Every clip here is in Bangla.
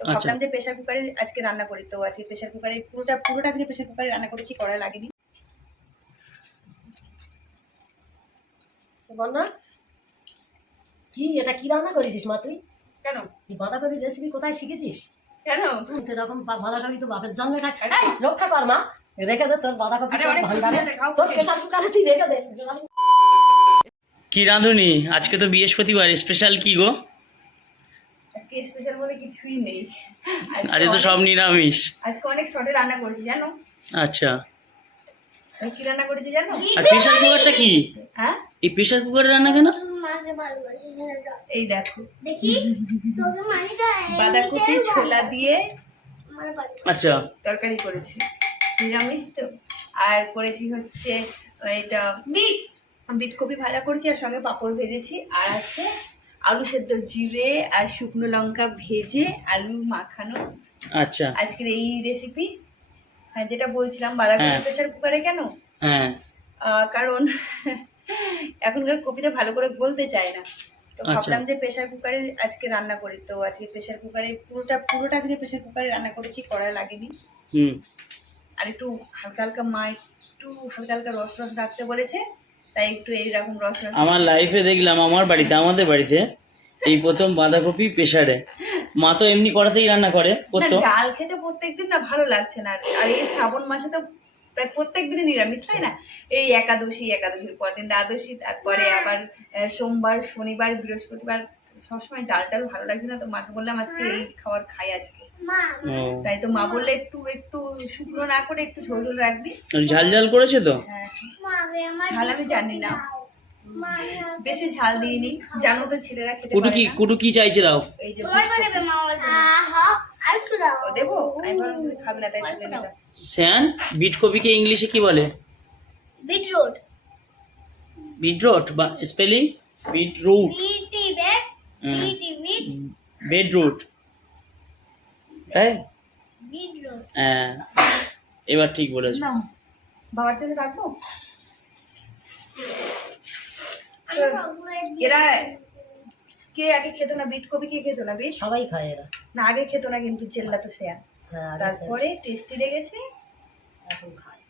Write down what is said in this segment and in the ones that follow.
তো আচ্ছা। ভাবলাম যে প্রেশার কুকারে আজকে রান্না করি। তো আজকে প্রেশার কুকারে পুরোটা পুরোটা আজকে প্রেশার কুকারে রান্না করেছি করা লাগেনি। বন্যা কি এটা কি রান্না করেছিস মা তুই? কেন? এই বাঁধাকপির রেসিপি কোথায় শিখেছিস? কেন? এরকম বাঁধাকপি তো বাপের জন্ম খায় এই, রক্ষা কর মা। রেখে দে তোর বাঁধাকপি তোর। প্রেশার কুকারে তুই রেখে দে কি রাঁধুনি? আজকে তো বৃহস্পতিবার স্পেশাল কি গো? আজকে স্পেশাল বলে কিছুই নেই। আজকে তো সব নিরামিষ। আজকে অনেক শর্টে রান্না করেছি জানো? আচ্ছা। আমি কি রান্না করেছি জানো? আর প্রেশার কুকারটা কি? হ্যাঁ? এই প্রেশার কুকারে রান্না কেন? এই দেখো। দেখি মানি বাঁধাকপি ছোলা দিয়ে আচ্ছা। তরকারি করেছি। নিরামিষ তো। আর করেছি হচ্ছে এটা বিট। বিট কপি ভাজা করেছি আর সঙ্গে পাঁপড় ভেজেছি। আর আছে আলু সেদ্ধ জিরে আর শুকনো লঙ্কা ভেজে আলু মাখানো। আচ্ছা। আজকের এই রেসিপি হ্যাঁ যেটা বলছিলাম বাঁধাকপি হ্যাঁ। প্রেশার কুকারে কেন? হ্যাঁ। কারণ এখনকার কপিটা ভালো করে বলতে চায় না। তো আচ্ছা। ভাবলাম যে প্রেশার কুকারে আজকে রান্না করি। তো আজকে প্রেশার কুকারে পুরোটা পুরোটা আজকে প্রেশার কুকারে রান্না করেছি করা লাগেনি। হুম। আর একটু হালকা হালকা মা একটু হালকা হালকা রস রস রাখতে বলেছে। তাই একটু এইরকম রস রস আমার লাইফে দেখলাম আমার বাড়িতে আমাদের বাড়িতে এই প্রথম বাঁধাকপি প্রেশারে মা তো এমনি কড়াতেই রান্না করে করতো। ডাল খেতে প্রত্যেকদিন না ভালো লাগছে না। আর এই শ্রাবণ মাসে তো প্রায় প্রত্যেক দিনই নিরামিষ তাই না? এই একাদশী একাদশীর পর দিন দ্বাদশী তারপরে আবার সোমবার শনিবার বৃহস্পতিবার সবসময় ডাল ডাল ভালো লাগছে না তো মাকে বললাম আজকে এই খাবার খাই আজকে। তাই তো মা বললে একটু একটু শুকনো না করে একটু ঝোল ঝোল রাখবি। ঝাল ঝাল করেছে তো? হ্যাঁ। মা ঝাল আমি জানি না। বেশি ঝাল দিইনি। জানো তো ছেলেরা খেতে কুটু কি। কুটু কি চাইছে দাও? এই যে তোমার করে দেবে মা আমার জন্য। আহা, আর একটু দাও। ও দেবো? আমি ভাবলাম তুমি খাবে না তাই তুলে নিলাম। শ্যান বিট কপিকে ইংলিশে কি বলে? বিটরুট। বিটরুট বা spelling? Beetroot. B T B T beet. বেডরুট। তাই? হ্যাঁ। এবার ঠিক বলেছ। বাবার জন্য রাখব? এরা কে আগে খেতো না বিট কপি কে খেতো না বিট সবাই খায় এরা। না আগে খেতো না কিন্তু চেল্লা তো শেয়ার হ্যাঁ তারপরে টেস্টি লেগেছে। এখন খায়।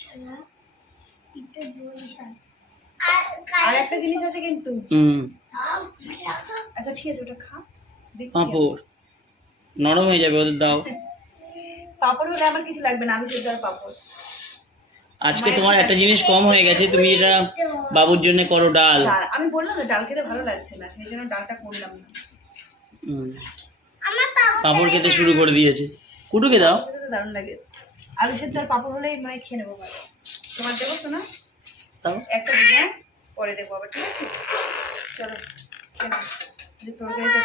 ছাড়া। আর আর একটা জিনিস আছে কিন্তু। আচ্ছা ঠিক আছে ওটা খা। দেখছি পাঁপড়। নরম হয়ে যাবে ওদের দাও। পাপড় হলে আমার কিছু লাগবে না আমি সেদ্ধ আর পাপড়। আজকে তোমার একটা জিনিস কম হয়ে গেছে তুমি এটা বাবুর জন্য করো ডাল। আমি বললাম তো ডাল খেতে ভালো লাগছে না সেই জন্য ডালটা করলাম না। পাঁপড় খেতে শুরু করে দিয়েছে। কুটুকে দাও। দারুণ লাগে। আলু সেদ্ধ আর পাপড় হলেই মানে খেয়ে নেব ভালো। তোমার দেবো তো না দাও। একটা দিন হ্যাঁ? পরে দেবো আবার ঠিক আছে? চলো খেয়ে নাও। এই তরকারিটা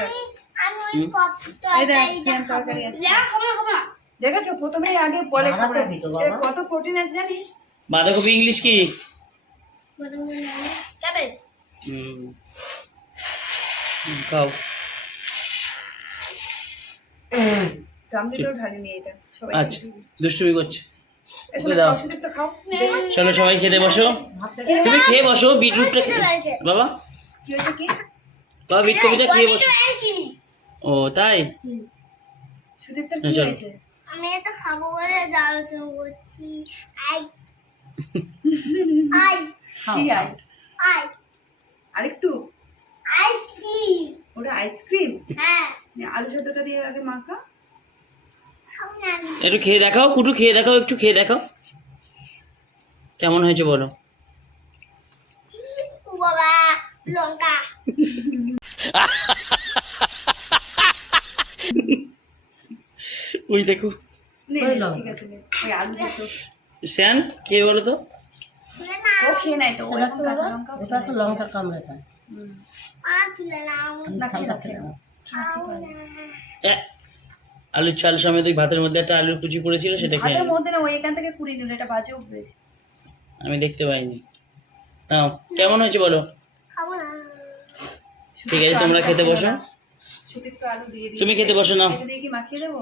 দেখেছ? আগে বাঁধাকপি খাবার তো বাবা। এর কত প্রোটিন আছে জানিস? বাঁধাকপি ইংলিশ কি? খাও। আচ্ছা দুষ্টুমি করছে। চলো সবাই খেতে বসো। তুমি খেয়ে বসো বিটরুটটা বাবা। কি হয়েছে কি? বাবা বিট কপিটা খেয়ে বসো। ও তাই? কি হ্যাঁ, হয়েছে? আমি এটা খাব বলে আলোচনা করছি আই। আই। কি আই? আই। আরেকটু। Ice cream. ওটা আইসক্রিম? হ্যাঁ। আলু সেদ্ধটা দিয়ে আগে মাখা। একটু খেয়ে দেখাও কুটু খেয়ে দেখাও একটু খেয়ে দেখাও। কেমন হয়েছে বলো। ও বাবা লঙ্কা। ওই দেখো। শ্যান খেয়ে বলো তো? লঙ্কা খেয়ে আলুর চাল সমেত ভাতের মধ্যে একটা আলুর কুচি পড়েছিল সেটা খেয়ে মধ্যে না ওই এখান থেকে কুড়িয়ে নিল এটা বাজে অভ্যেস। আমি দেখতে পাইনি। নাও কেমন হয়েছে বলো? ঠিক আছে তোমরা খেতে বসো। সুদীপ তো আলু দিয়ে দিয়েছে। তুমি খেতে বসো নাও। কি মাখিয়ে দেবো?